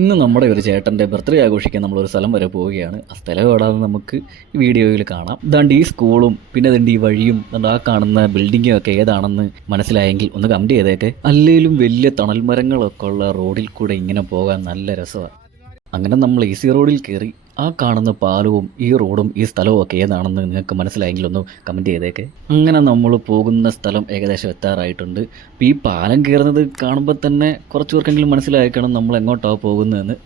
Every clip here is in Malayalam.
ഇന്ന് നമ്മുടെ ഒരു ചേട്ടൻ്റെ ബർത്ത്ഡേ ആഘോഷിക്കാൻ നമ്മളൊരു സ്ഥലം വരെ പോവുകയാണ്. ആ സ്ഥലം എവിടാതെ നമുക്ക് ഈ വീഡിയോയിൽ കാണാം. ഇതാണ്ട് ഈ സ്കൂളും പിന്നെ ഇതുണ്ട് ഈ വഴിയും ആ കാണുന്ന ബിൽഡിങ്ങും ഒക്കെ ഏതാണെന്ന് മനസ്സിലായെങ്കിൽ ഒന്ന് കമൻറ്റ് ചെയ്തേക്കെ. അല്ലെങ്കിലും വലിയ തണൽ മരങ്ങളൊക്കെ ഉള്ള റോഡിൽ കൂടെ ഇങ്ങനെ പോകാൻ നല്ല രസമാണ്. അങ്ങനെ നമ്മൾ ഈസി റോഡിൽ കയറി. ആ കാണുന്ന പാലവും ഈ റോഡും ഈ സ്ഥലവും ഒക്കെ ഏതാണെന്ന് നിങ്ങൾക്ക് മനസ്സിലായെങ്കിൽ ഒന്ന് കമൻറ്റ് ചെയ്തേക്കെ. അങ്ങനെ നമ്മൾ പോകുന്ന സ്ഥലം ഏകദേശം എത്താറായിട്ടുണ്ട്. അപ്പോൾ ഈ പാലം കയറുന്നത് കാണുമ്പോൾ തന്നെ കുറച്ച് പേർക്കെങ്കിലും മനസ്സിലാക്കണം നമ്മൾ എങ്ങോട്ടാണ് പോകുന്നതെന്ന്.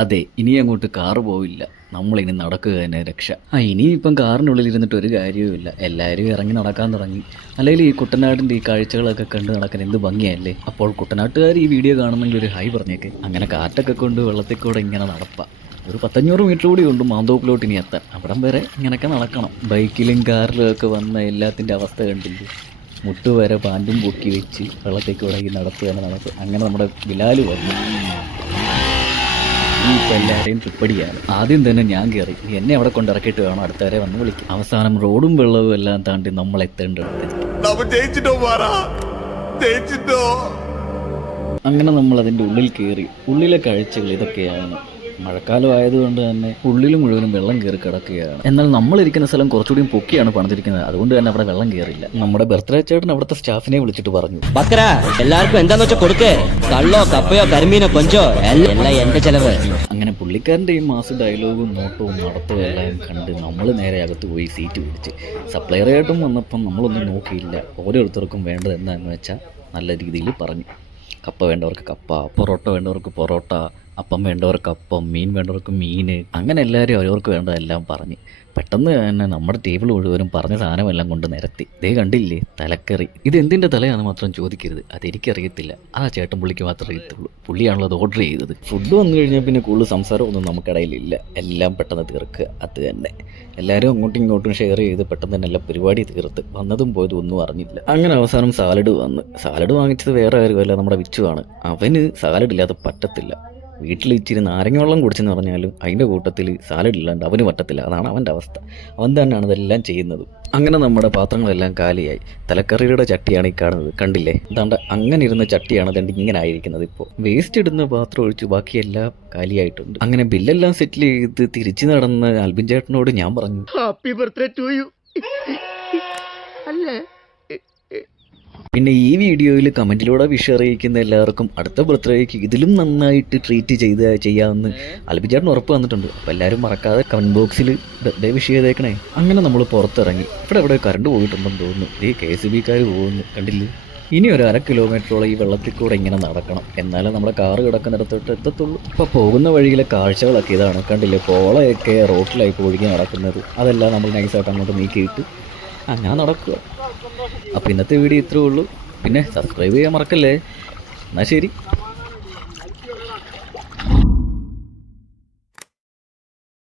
അതെ, ഇനി അങ്ങോട്ട് കാറ് പോവില്ല, നമ്മളിനി നടക്കുക തന്നെ രക്ഷ. ഇനിയിപ്പം കാറിനുള്ളിൽ ഇരുന്നിട്ട് ഒരു കാര്യവുമില്ല, എല്ലാവരും ഇറങ്ങി നടക്കാൻ തുടങ്ങി. അല്ലെങ്കിൽ ഈ കുട്ടനാടിൻ്റെ ഈ കാഴ്ചകളൊക്കെ കണ്ട് നടക്കാൻ എന്ത് ഭംഗിയല്ലേ. അപ്പോൾ കുട്ടനാട്ടുകാർ ഈ വീഡിയോ കാണുന്നെങ്കിൽ ഒരു ഹായ് പറഞ്ഞേക്ക്. അങ്ങനെ കാറ്റൊക്കെ കൊണ്ട് വെള്ളത്തിൽ കൂടെ ഇങ്ങനെ നടപ്പാം. ഒരു 500 മീറ്റർ കൂടി ഉണ്ട് മാന്തോപ്പിലോട്ട് ഇനി എത്താൻ. അവിടം വരെ ഇങ്ങനെയൊക്കെ നടക്കണം. ബൈക്കിലും കാറിലും ഒക്കെ വന്ന എല്ലാത്തിൻ്റെ അവസ്ഥ കണ്ടില്ലേ. മുട്ടുവരെ പാൻറ്റും പൊക്കി വെച്ച് വെള്ളത്തിൽ കൂടെ ഈ നടത്തുക. അങ്ങനെ നമ്മുടെ ബിലാൽ വന്നു. ഇപ്പോൾ എല്ലാവരെയും ട്രിപ്പടിയാണ്. ആദ്യം തന്നെ ഞാൻ കയറി. എന്നെ അവിടെ കൊണ്ടിറക്കിയിട്ട് വേണം അടുത്തവരെ വന്ന് വിളിക്കും. അവസാനം റോഡും വെള്ളവും എല്ലാം താണ്ടി നമ്മൾ എത്തേണ്ടത്. അങ്ങനെ നമ്മൾ അതിൻ്റെ ഉള്ളിൽ കയറി. ഉള്ളിലെ കാഴ്ചകൾ ഇതൊക്കെയാണ്. മഴക്കാലം ആയതുകൊണ്ട് തന്നെ ഉള്ളിൽ മുഴുവനും വെള്ളം കയറി കിടക്കുകയാണ്. എന്നാൽ നമ്മളിരിക്കുന്ന സ്ഥലം കുറച്ചുകൂടി പൊക്കിയാണ് പണിതിരിക്കുന്നത്, അതുകൊണ്ട് തന്നെ അവിടെ വെള്ളം കയറില്ല. നമ്മുടെ ബർത്ത്ഡേ ചേട്ടൻ അവിടുത്തെ സ്റ്റാഫിനെ വിളിച്ചിട്ട് പറഞ്ഞു, ബക്കര എല്ലാവർക്കും എന്താന്ന് വെച്ചാൽ കൊടുക്കേ, കള്ളോ കപ്പയോ കരിമീനോ കൊഞ്ചോ എല്ലാം എന്റെ ചെലവ്. അങ്ങനെ പുള്ളിക്കാരൻ്റെ ഈ മാസ് ഡയലോഗും നോട്ടവും നടത്തവും എല്ലാം കണ്ട് നമ്മൾ നേരെ അകത്ത് പോയി സീറ്റ് പിടിച്ച്. സപ്ലയറായിട്ടും വന്നപ്പം നമ്മളൊന്നും നോക്കിയില്ല. ഓരോരുത്തർക്കും വേണ്ടത് എന്താണെന്ന് വെച്ചാൽ നല്ല രീതിയിൽ പറഞ്ഞു. കപ്പ വേണ്ടവർക്ക് കപ്പ, പൊറോട്ട വേണ്ടവർക്ക് പൊറോട്ട, അപ്പം വേണ്ടവർക്ക് അപ്പം, മീൻ വേണ്ടവർക്ക് മീൻ, അങ്ങനെ എല്ലാവരും അവരവർക്ക് വേണ്ടതെല്ലാം പറഞ്ഞ് പെട്ടെന്ന് തന്നെ നമ്മുടെ ടേബിൾ മുഴുവനും പറഞ്ഞ സാധനമെല്ലാം കൊണ്ട് നിരത്തി. ഇതേ കണ്ടില്ലേ തലക്കറി. ഇത് എന്തിൻ്റെ തലയാണെന്ന് മാത്രം ചോദിക്കരുത്, അതെനിക്കറിയത്തില്ല. ആ ചേട്ടൻ പുള്ളിക്ക് മാത്രമേ അറിയത്തുള്ളൂ. പുള്ളിയാണല്ലോ അത് ഓർഡർ ചെയ്തത്. ഫുഡ് വന്നു കഴിഞ്ഞാൽ പിന്നെ കൂടുതൽ സംസാരമൊന്നും നമുക്കിടയിലില്ല. എല്ലാം പെട്ടെന്ന് തീർക്കുക, അത് തന്നെ. എല്ലാവരും അങ്ങോട്ടും ഇങ്ങോട്ടും ഷെയർ ചെയ്ത് പെട്ടെന്ന് തന്നെ എല്ലാ പരിപാടി തീർത്ത് വന്നതും പോയതും ഒന്നും അറിഞ്ഞില്ല. അങ്ങനെ അവസാനം സാലഡ് വന്ന്. സാലഡ് വാങ്ങിച്ചത് വേറെ ആരുമല്ല, നമ്മുടെ വിച്ചുവാണ്. അവന് സാലഡ് ഇല്ലാതെ പറ്റത്തില്ല. വീട്ടിൽ ഇച്ചിരി നാരങ്ങ വെള്ളം കുടിച്ചെന്ന് പറഞ്ഞാലും അതിൻ്റെ കൂട്ടത്തിൽ സാലഡ് ഇല്ലാണ്ട് അവന് പറ്റത്തില്ല. അതാണ് അവൻ്റെ അവസ്ഥ. അവൻ തന്നെയാണ് ഇതെല്ലാം ചെയ്യുന്നത്. അങ്ങനെ നമ്മുടെ പാത്രങ്ങളെല്ലാം കാലിയായി. തലക്കറിയുടെ ചട്ടിയാണ് ഈ കാണുന്നത്, കണ്ടില്ലേ. എന്താണ്ട് അങ്ങനെ ഇരുന്ന ചട്ടിയാണ് അതുകൊണ്ട് ഇങ്ങനെ ആയിരിക്കുന്നത്. ഇപ്പോൾ വേസ്റ്റ് ഇടുന്ന പാത്രം ഒഴിച്ച് ബാക്കിയെല്ലാം കാലിയായിട്ടുണ്ട്. അങ്ങനെ ബില്ലെല്ലാം സെറ്റിൽ ചെയ്ത് തിരിച്ചു നടന്ന് ആൽബിൻ ചേട്ടനോട് ഞാൻ പറഞ്ഞു, ഹാപ്പി ബർത്ത്ഡേ ടു യു. അല്ലേ പിന്നെ ഈ വീഡിയോയിൽ കമൻറ്റിലൂടെ വിഷ് അറിയിക്കുന്ന എല്ലാവർക്കും അടുത്ത ബർത്ത്ഡേക്ക് ഇതിലും നന്നായിട്ട് ട്രീറ്റ് ചെയ്യാമെന്ന് ആൽബിൻ ചേട്ടൻ ഉറപ്പ് വന്നിട്ടുണ്ട്. അപ്പോൾ എല്ലാവരും മറക്കാതെ കമൻറ്റ് ബോക്സിൽ ബർത്ത്ഡേ വിഷ് ചെയ്തേക്കണേ. അങ്ങനെ നമ്മൾ പുറത്തിറങ്ങി. ഇവിടെ കറണ്ട് പോയിട്ടുണ്ടെന്ന് തോന്നുന്നു. ഈ KCB-ക്കാർ പോകുന്നു, കണ്ടില്ലേ. ഇനി ഒരു 1/2 കിലോമീറ്ററോളം ഈ വെള്ളത്തിൽ കൂടെ ഇങ്ങനെ നടക്കണം, എന്നാലും നമ്മുടെ കാറ് കിടക്കുന്നിടത്തോട്ട് എത്തത്തുള്ളൂ. ഇപ്പോൾ പോകുന്ന വഴിയിലെ കാഴ്ചകളൊക്കെ ഇതാണ്, കണ്ടില്ലേ. പോളയൊക്കെ റോട്ടിലായി ഒഴുകി നടക്കുന്നത്. അതെല്ലാം നമ്മൾ നൈസായിട്ട് അങ്ങോട്ട് നീക്കിയിട്ട് അങ്ങനെ നടക്കുക. അപ്പോൾ ഇന്നത്തെ വീഡിയോ ഇത്രേ ഉള്ളൂ. പിന്നെ സബ്സ്ക്രൈബ് ചെയ്യാൻ മറക്കല്ലേ. എന്നാൽ ശരി.